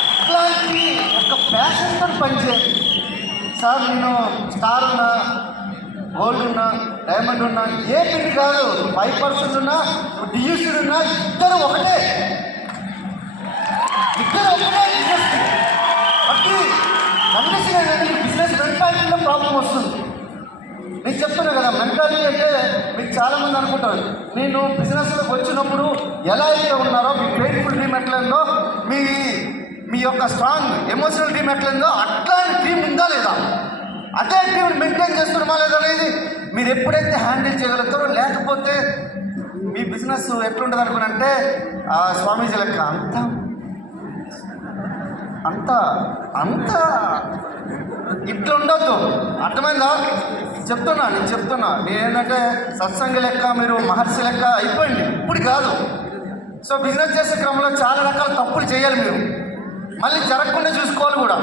అట్లాంటి ఒక ప్యాషన్తో పనిచేయాలి సార్. నేను స్టార్ ఉన్నా, గోల్డ్ ఉన్నా, డైమండ్ ఉన్నా, ఏ పిల్లి కాదు, 5% ఉన్నా, డియూసీడ్ ఉన్నా, ఇద్దరు ఒకటే. బట్టి కండిషన్ ఏంటంటే బిజినెస్ మెంటాలిటీలో ప్రాబ్లం వస్తుంది. నేను చెప్తున్నా కదా, మెంటాలిటీ అంటే మీకు చాలామంది అనుకుంటారు, నేను బిజినెస్లోకి వచ్చినప్పుడు ఎలా అయితే ఉన్నారో మీ పెయిన్ఫుల్ డ్రీమ్ ఎట్లయిందో, మీ యొక్క స్ట్రాంగ్ ఎమోషనల్ డ్రీమ్ ఎట్లయిందో అట్లాంటి డ్రీమ్ ఉందా లేదా, అదే డ్రీమ్ మెయింటైన్ చేస్తున్నామా లేదా అనేది మీరు ఎప్పుడైతే హ్యాండిల్ చేయగలుగుతారో. లేకపోతే మీ బిజినెస్ ఎట్లుంటుంది అనుకున్నంటే స్వామీజీ లెక్క అంత ఇట్లా ఉండొద్దు. అర్థమైందా? నేను చెప్తున్నా నేనేంటంటే సత్సంగ లెక్క, మీరు మహర్షి లెక్క అయిపోయింది, ఇప్పుడు కాదు. సో బిజినెస్ చేసే క్రమంలో చాలా రకాల తప్పులు చేయాలి, మీరు మళ్ళీ జరగకుండా చూసుకోవాలి కూడా.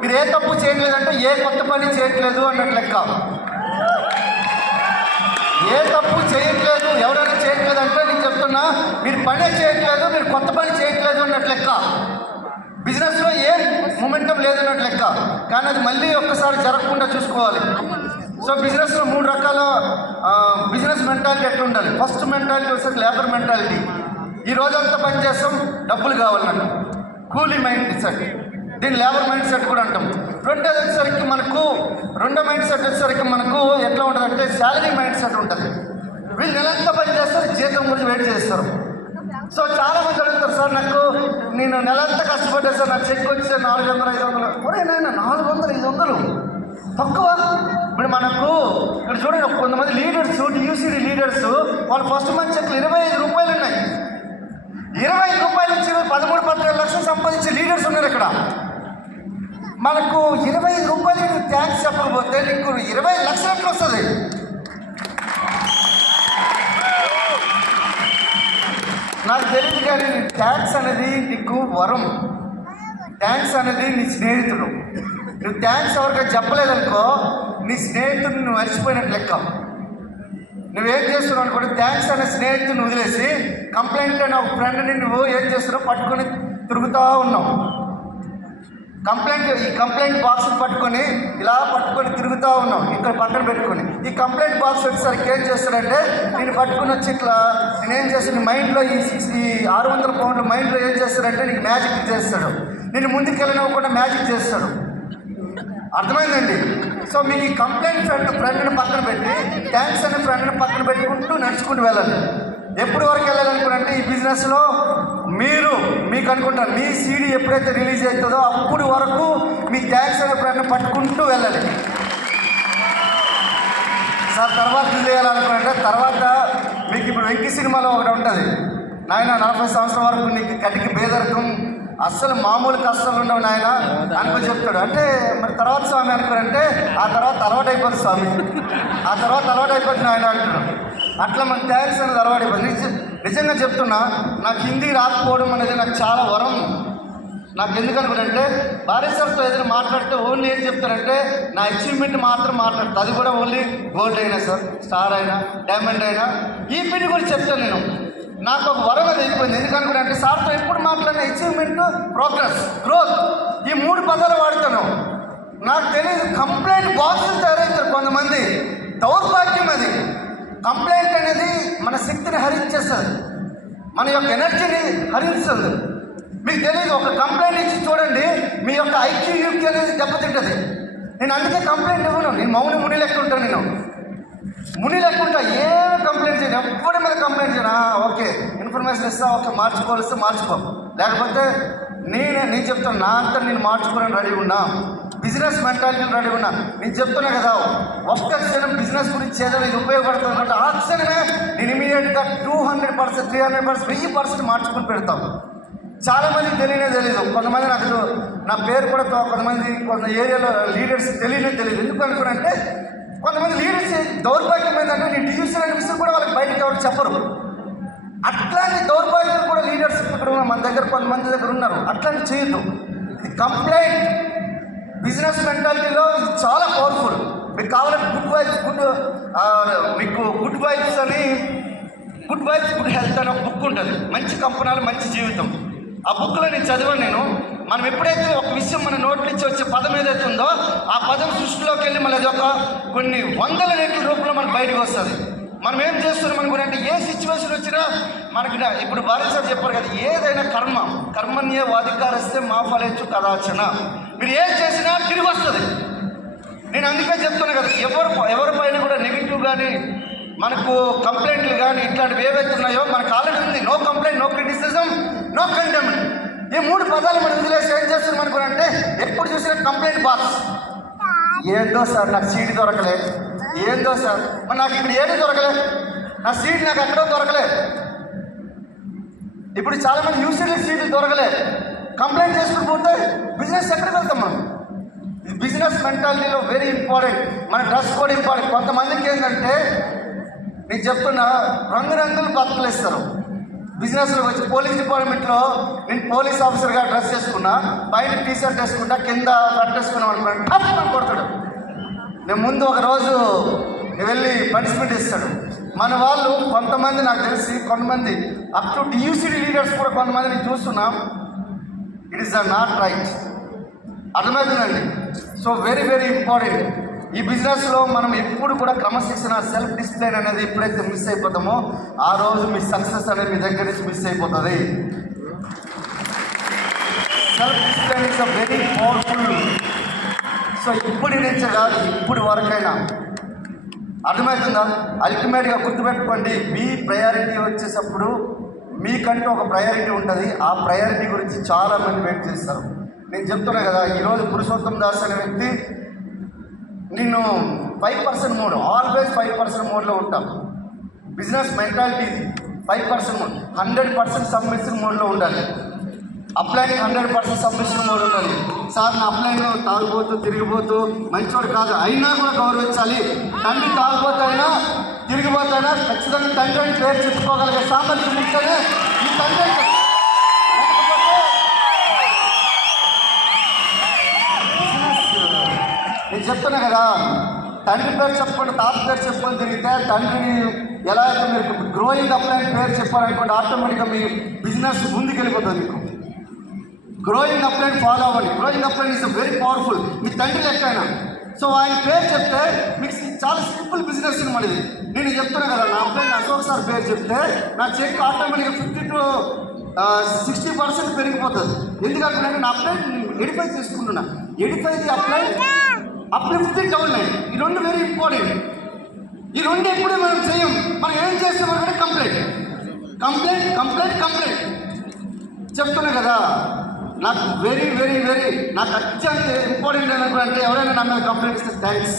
మీరు ఏ తప్పు చేయట్లేదంటే ఏ కొత్త పని చేయట్లేదు అన్నట్టు లెక్క. ఏ తప్పు చేయట్లేదు, ఎవరైనా చేయట్లేదంటే నేను చెప్తున్నా మీరు పనే చేయట్లేదు, మీరు కొత్త పని చేయట్లేదు అన్నట్టు లెక్క. బిజినెస్లో ఏం మొమెంటం లేదన్నట్టు లెక్క. కానీ అది మళ్ళీ ఒక్కసారి జరగకుండా చూసుకోవాలి. సో బిజినెస్లో 3 రకాల బిజినెస్ మెంటాలిటీ ఎట్లా ఉండాలి. ఫస్ట్ మెంటాలిటీ వస్తుంది లేబర్ మెంటాలిటీ. ఈ రోజంతా పని చేస్తాం, డబ్బులు కావాలన్నట్టు కూలీ మైండ్ సెట్, దీన్ని లేబర్ మైండ్ సెట్ కూడా అంటాం. రెండో మైండ్ సెట్ వచ్చేసరికి మనకు ఎట్లా ఉంటుందంటే శాలరీ మైండ్ సెట్ ఉంటుంది. వీళ్ళు నెలంతా పని చేస్తారు, జీతం గురించి వెయిట్ చేస్తారు. సో చాలామంది అడుగుతారు, సార్ నాకు నేను నెలంతా కష్టపడ్డా సార్, నాకు చెక్ వచ్చే 400, 500. ఒరే నాయన 400, 500 తక్కువ. ఇప్పుడు మనకు ఇక్కడ చూడండి, కొంతమంది లీడర్స్, డియూసీడీ లీడర్స్, వాళ్ళు ఫస్ట్ మంత్ చెక్లు 25 రూపాయలు ఉన్నాయి. 25 రూపాయలు ఇచ్చి 13-14 లక్షలు సంపాదించే లీడర్స్ ఉన్నారు ఇక్కడ. మనకు 25 రూపాయలు ట్యాక్స్ చెప్పకపోతే నీకు 20 లక్షలు ఎట్లా వస్తుంది? నాకు తెలియదు, కానీ ట్యాక్స్ అనేది నీకు వరం. ట్యాక్స్ అనేది నీ స్నేహితుడు. నువ్వు ట్యాక్స్ ఎవరికైనా చెప్పలేదనుకో, నీ స్నేహితుడిని నువ్వు మర్చిపోయినట్టు లెక్క. నువ్వేం చేస్తున్నావు అనుకోండి, థ్యాంక్స్ అనే స్నేహితుడిని వదిలేసి కంప్లైంట్ అనే ఒక ఫ్రెండ్ని నువ్వు ఏం చేస్తున్నావు పట్టుకొని తిరుగుతూ ఉన్నావు. ఈ కంప్లైంట్ బాక్స్ పట్టుకొని ఇలా తిరుగుతూ ఉన్నాం, ఇక్కడ పక్కన పెట్టుకొని. ఈ కంప్లైంట్ బాక్స్ వచ్చేసరికి ఏం చేస్తాడంటే, నేను పట్టుకుని వచ్చి ఇట్లా నేనేం చేస్తాను, మైండ్లో ఈ 600 పౌండ్ల మైండ్లో ఏం చేస్తాడంటే నీకు మ్యాజిక్ చేస్తాడు. నేను ముందుకు వెళ్ళనివ్వకుండా మ్యాజిక్ చేస్తాడు. అర్థమైందండి? సో మీకు ఈ కంప్లైంట్ ఫ్రెండ్ని పక్కన పెట్టి థ్యాంక్స్ అనే ఫ్రెండ్ని పక్కన పెట్టుకుంటూ నడుచుకుంటూ వెళ్ళాలి. ఎప్పుడు వరకు వెళ్ళాలనుకుంటే ఈ బిజినెస్లో మీకు అనుకుంటారు, మీ సీడీ ఎప్పుడైతే రిలీజ్ అవుతుందో అప్పుడు వరకు మీ థ్యాంక్స్ అనే ఫ్రెండ్ని పట్టుకుంటూ వెళ్ళాలి. సార్ తర్వాత చేయాలనుకుంటే తర్వాత మీకు ఇప్పుడు వెంకీ సినిమాలో ఒకటి ఉంటుంది, నాయన 40 సంవత్సరం వరకు నీకు కటికి పేదరికం అస్సలు మామూలు కష్టాలు ఉండవు నాయన అనుకుని చెప్తాడు. అంటే మరి తర్వాత స్వామి అనుకోరంటే ఆ తర్వాత అలవాటు అయిపోతుంది స్వామి, ఆ తర్వాత అలవాటు అయిపోతుంది ఆయన అంటున్నాడు. అట్లా మన థ్యాంక్స్ అనేది అలవాటు అయిపోతుంది. నిజంగా చెప్తున్నా, నాకు హిందీ రాకపోవడం అనేది నాకు చాలా వరం. నాకు ఎందుకు అనుకుంటే భార్యతో ఏదైనా మాట్లాడితే ఓన్లీ ఏం చెప్తారంటే నా అచీవ్మెంట్ మాత్రం మాట్లాడుతుంది. అది కూడా ఓన్లీ గోల్డ్ అయినా సార్, స్టార్ అయినా, డైమండ్ అయినా, ఈ పిడి కూడా చెప్తాను నేను. నాకు ఒక వరం అది అయిపోయింది. ఎందుకనుకుంటే సార్తో ఎప్పుడు మాట్లాడిన అచీవ్మెంట్, ప్రోగ్రెస్, గ్రోత్, ఈ 3 పదాలు వాడతాను. నాకు తెలియదు, కంప్లైంట్ బాక్సులు తయారవుతారు కొంతమంది. దౌర్భాగ్యం అది. కంప్లైంట్ అనేది మన శక్తిని హరించేస్తుంది, మన యొక్క ఎనర్జీని హరిస్తుంది. మీకు తెలియదు, ఒక కంప్లైంట్ ఇచ్చి చూడండి, మీ యొక్క ఐక్యూ యూక్యూ అనేది దెబ్బతింటుంది. నేను అందుకే కంప్లైంట్ ఇవ్వను. నేను ముని లెక్క ఉంటాను, నేను ముని లెక్క ఉంటా. ఏమి కంప్లైంట్ చేయను, ఎప్పుడు మీద కంప్లైంట్ చేయను. ఓకే ఇన్ఫర్మేషన్ ఇస్తా, ఓకే మార్చుకోవాలిస్తే మార్చుకో, లేకపోతే నేను చెప్తాను నా అంతా నేను మార్చుకోవడానికి రెడీ ఉన్నా, బిజినెస్ మెంటాలిటీ రెడీ ఉన్నా. నేను చెప్తున్నా కదా, ఒక్క క్షణం బిజినెస్ గురించి ఏదైనా ఇది ఉపయోగపడుతుంది అంటే ఆ క్షణమే నేను ఇమీడియట్గా 200%, 300%, 1000% మార్చుకుని పెడతాను. చాలామందికి తెలియదు. కొంతమంది నాకు నా పేరు కూడా కొంత ఏరియాలో లీడర్స్ తెలియదు. ఎందుకు అనుకున్నంటే కొంతమంది లీడర్స్ దౌర్భాగ్యం ఏంటంటే నేను డియూసీ అనే విషయం కూడా వాళ్ళకి బయటకు ఎవరు చెప్పరు. అట్లాంటి దౌర్భాగ్యాలు కూడా లీడర్స్ ఇక్కడ మన దగ్గర కొంతమంది దగ్గర ఉన్నారు. అట్లాంటి చేయొద్దు. ఇది కంప్లైంట్ బిజినెస్ మెంటాలిటీలో ఇది చాలా పవర్ఫుల్. మీకు కావాలంటే గుడ్ వైబ్స్ అని గుడ్ హెల్త్ అని ఒక బుక్ బుక్ ఉంటుంది, మంచి కంపెనీలు మంచి జీవితం. ఆ బుక్లో నేను చదివాను నేను. మనం ఎప్పుడైతే ఒక విషయం మన నోటి నుంచి వచ్చే పదం ఏదైతే ఉందో ఆ పదం సృష్టిలోకి వెళ్ళి మళ్ళీ అది ఒక కొన్ని వందల రెట్ల రూపంలో మనకు బయటకు వస్తుంది. మనం ఏం చేస్తున్నాం అనుకుంటే ఏ సిచ్యువేషన్ వచ్చినా మనకి ఇప్పుడు భారత సార్ చెప్పారు కదా, ఏదైనా కర్మణ్యే వాధికారిస్తే మా ఫలేచ్చు కదాచన. మీరు ఏం చేసినా తిరిగి వస్తుంది. నేను అందుకే చెప్తున్నా కదా, ఎవరిపైన కూడా నెగిటివ్ కానీ మనకు కంప్లైంట్లు కానీ ఇట్లాంటివి ఏవైతే ఉన్నాయో మనకు ఆల్రెడీ ఉంది. No complaint, no criticism, no condemned. ఈ 3 పదాలు మనం వదిలేసి ఏం చేస్తున్నాం అనుకుంటే ఎప్పుడు చూసినా కంప్లైంట్ బాక్స్. ఏందో సార్ నాకు సీట్ దొరకలే, ఏందో సార్ మరి నాకు ఇప్పుడు ఏది దొరకలే, నా సీట్ నాకు ఎక్కడో దొరకలే. ఇప్పుడు చాలామంది యూసీడీ సీట్లు దొరకలే, కంప్లైంట్ చేసుకుని పోతే బిజినెస్ ఎక్కడికి వెళ్తాం మనం? ఇది బిజినెస్ మెంటాలిటీలో వెరీ ఇంపార్టెంట్. మన డ్రెస్ కోడ్ ఇంపార్టెంట్. కొంతమందికి ఏంటంటే నేను చెప్తున్నా రంగురంగులు బతుకులు ఇస్తారు. బిజినెస్లో వచ్చి పోలీస్ డిపార్ట్మెంట్లో నేను పోలీస్ ఆఫీసర్గా డ్రెస్ చేసుకున్నా, పైన టీషర్ట్ వేసుకుంటా, కింద షర్ట్ వేసుకున్నాం అనుకోండి టప్ కొడతాడు. నేను ముందు ఒక రోజు వెళ్ళి పనిష్మెంట్ ఇస్తాడు. మన వాళ్ళు కొంతమంది నాకు తెలిసి కొంతమంది అప్ టు యూసీడీ లీడర్స్ కూడా కొంతమందిని చూస్తున్నాం. It is not right. అర్థమవుతుందండి. So very very important. ఈ బిజినెస్లో మనం ఎప్పుడు కూడా క్రమశిక్షణ, సెల్ఫ్ డిసిప్లిన్ అనేది ఎప్పుడైతే మిస్ అయిపోతామో ఆ రోజు మీ సక్సెస్ అనేది మీ దగ్గర నుంచి మిస్ అయిపోతుంది. Self discipline is a very powerful. So ఇప్పటి నుంచే కాదు, ఇప్పుడు వరకైనా అర్థమవుతుందా? అల్టిమేట్గా గుర్తుపెట్టుకోండి, మీ ప్రయారిటీ వచ్చేటప్పుడు మీకంటూ ఒక ప్రయారిటీ ఉంటుంది. ఆ ప్రయారిటీ గురించి చాలామంది వెయిట్ చేస్తారు. నేను చెప్తున్నా కదా, ఈరోజు పురుషోత్తం దాస్ అనే వ్యక్తి నేను 5% మోడ్, ఆల్వేస్ 5% మోడ్లో ఉంటాం. బిజినెస్ మెంటాలిటీ 5% మోడ్, 100% సబ్మిషన్ మోడ్లో ఉండాలి. అప్లైన్ 100% సబ్మిషన్ మోడ్ ఉండాలి. సార్ నా అప్లైన్ తాగుబోతూ తిరిగిపోతూ మంచివాడు కాదు, అయినా కూడా గౌరవించాలి. తండ్రి తాగుబోతైనా తిరిగిపోతైనా ఖచ్చితంగా తండ్రి అని పేరు చెప్పుకోగలిగే సామర్థ్యం ఉంటేనే ఈ తండ్రి. నేను చెప్తున్నా కదా, తండ్రి పేరు చెప్పండి, తాత పేరు చెప్పుకొని తిరిగితే తండ్రిని ఎలా అయితే మీరు గ్రోయింగ్ అప్లైన్ పేరు చెప్పారనుకోండి, ఆటోమేటిక్గా మీ బిజినెస్ ముందుకు వెళ్ళిపోతుంది. మీకు గ్రోయింగ్ అప్లైన్ ఫాలో అవ్వండి. Growing upline is very powerful. మీ తండ్రి లెక్కైనా సో ఆయన పేరు చెప్తే మీకు చాలా సింపుల్ బిజినెస్ మనది. నేను చెప్తున్నా కదా, నా అప్లైన్ అశోక్ సార్ పేరు చెప్తే నా చెక్ ఆటోమేటిక్గా 50 to 60% పెరిగిపోతుంది. ఎందుకంటే నా అప్లైన్ 85 తీసుకుంటున్నా. 85 అప్లైన్ అప్లిఫ్టింగ్ డౌన్ లైన్. ఈ రెండు వెరీ ఇంపార్టెంట్. ఈ రెండు ఎప్పుడూ మనం చేయం. మనం ఏం చేస్తామో కానీ కంప్లైంట్ కంప్లైంట్ కంప్లైంట్ కంప్లైంట్ చెప్తున్నా కదా. నాకు వెరీ వెరీ వెరీ నాకు అత్యంత ఇంపార్టెంట్ అంటే ఎవరైనా నా మీద కంప్లైంట్ ఇస్తే థ్యాంక్స్,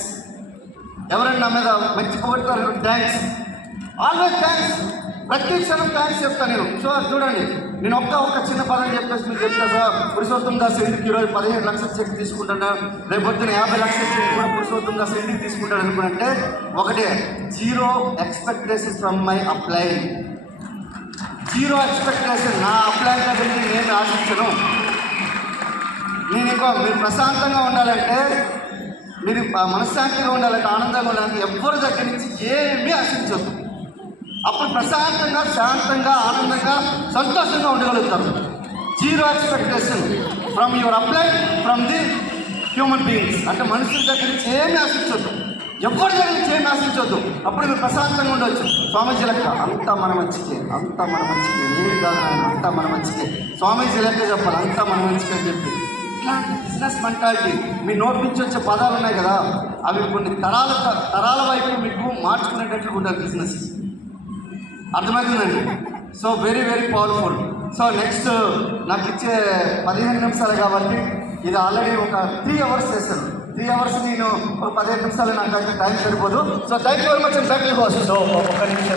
ఎవరైనా నా మీద మంచి పొగడతారు థ్యాంక్స్, ఆల్వేస్ థ్యాంక్స్. ప్రతి క్షణం థ్యాంక్స్ చెప్తాను నేను. సో చూడండి, నేను ఒక్క చిన్న పదం చెప్పేసి మీరు చెప్తా సార్, పురుషోత్తం దాస్ ఎందుకు ఈరోజు 15 లక్షల చెక్ తీసుకుంటాను, రేపు పొద్దున 50 లక్షల చెక్ కూడా పురుషోత్తం దాస్ ఎందుకు తీసుకుంటాడు అనుకుంటే ఒకటే, 0 expectation from my upline. 0 expectation. నా అప్లైన్ దగ్గర నేను ఆశించను. నేను మీరు ప్రశాంతంగా ఉండాలంటే, మీరు మనశ్శాంతిగా ఉండాలంటే, ఆనందంగా ఉండాలంటే ఎవరి దగ్గర నుంచి ఏమీ ఆశించద్దు. అప్పుడు ప్రశాంతంగా, శాంతంగా, ఆనందంగా, సంతోషంగా ఉండగలుగుతారు. 0 expectation from your upline, from the human beings. అంటే మనుషుల దగ్గర నుంచి ఏమీ ఆశించొద్దు, ఎవరి దగ్గర నుంచి ఏమి ఆశించొద్దు. అప్పుడు మీరు ప్రశాంతంగా ఉండవచ్చు. స్వామీజీ లెక్క అంతా మన మంచికే, అంతా మన మంచికే, ఏది కాదు అంతా మన మంచికే. స్వామీజీ లెక్క చెప్పాలి, అంతా మన మంచికే అని చెప్పి. ఇట్లాంటి బిజినెస్ మెంటాలిటీ. మీ నోటి నుంచి వచ్చే పదాలు ఉన్నాయి కదా, అవి కొన్ని తరాల వైపు మీకు మార్చుకునేటట్లు ఉండాలి బిజినెస్. అర్థమవుతుందండి. So very very powerful. So next నాకు ఇచ్చే 15 నిమిషాలు కాబట్టి ఇది ఆల్రెడీ ఒక 3 అవర్స్ చేశాను. 3 అవర్స్ నేను ఒక 15 నిమిషాలు నాకు అయితే టైం సరిపోదు. So thank you very much and thank you. So ఒక నిమిషం